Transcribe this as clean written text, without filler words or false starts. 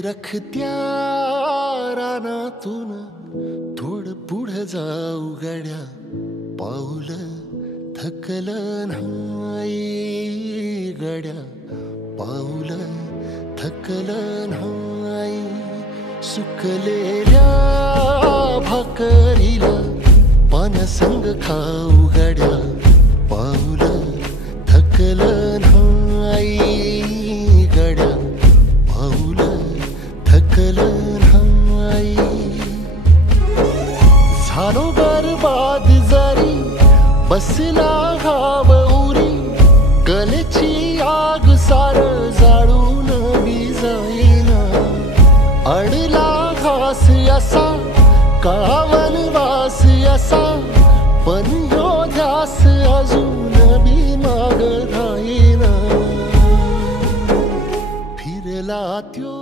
रखरखत्या रानातून थोडं पुढं जाऊ गड्या, पाऊल थकलं नाही गड्या, पाऊल थकलं नाही. सुकलेल्या भाकरीला पाण्यासंग खाऊ गड्या, पाऊल थकलं नाही गड्या, पाऊल थकलं नाही. झालो बरबाद जरी बसला घाव उरी, कलेची आग सार जाळून विजाईना. अडला घास असा काळा वनवास असा, पण ह्यो ध्यास अजून बी माग राहीना. फिरला त्यो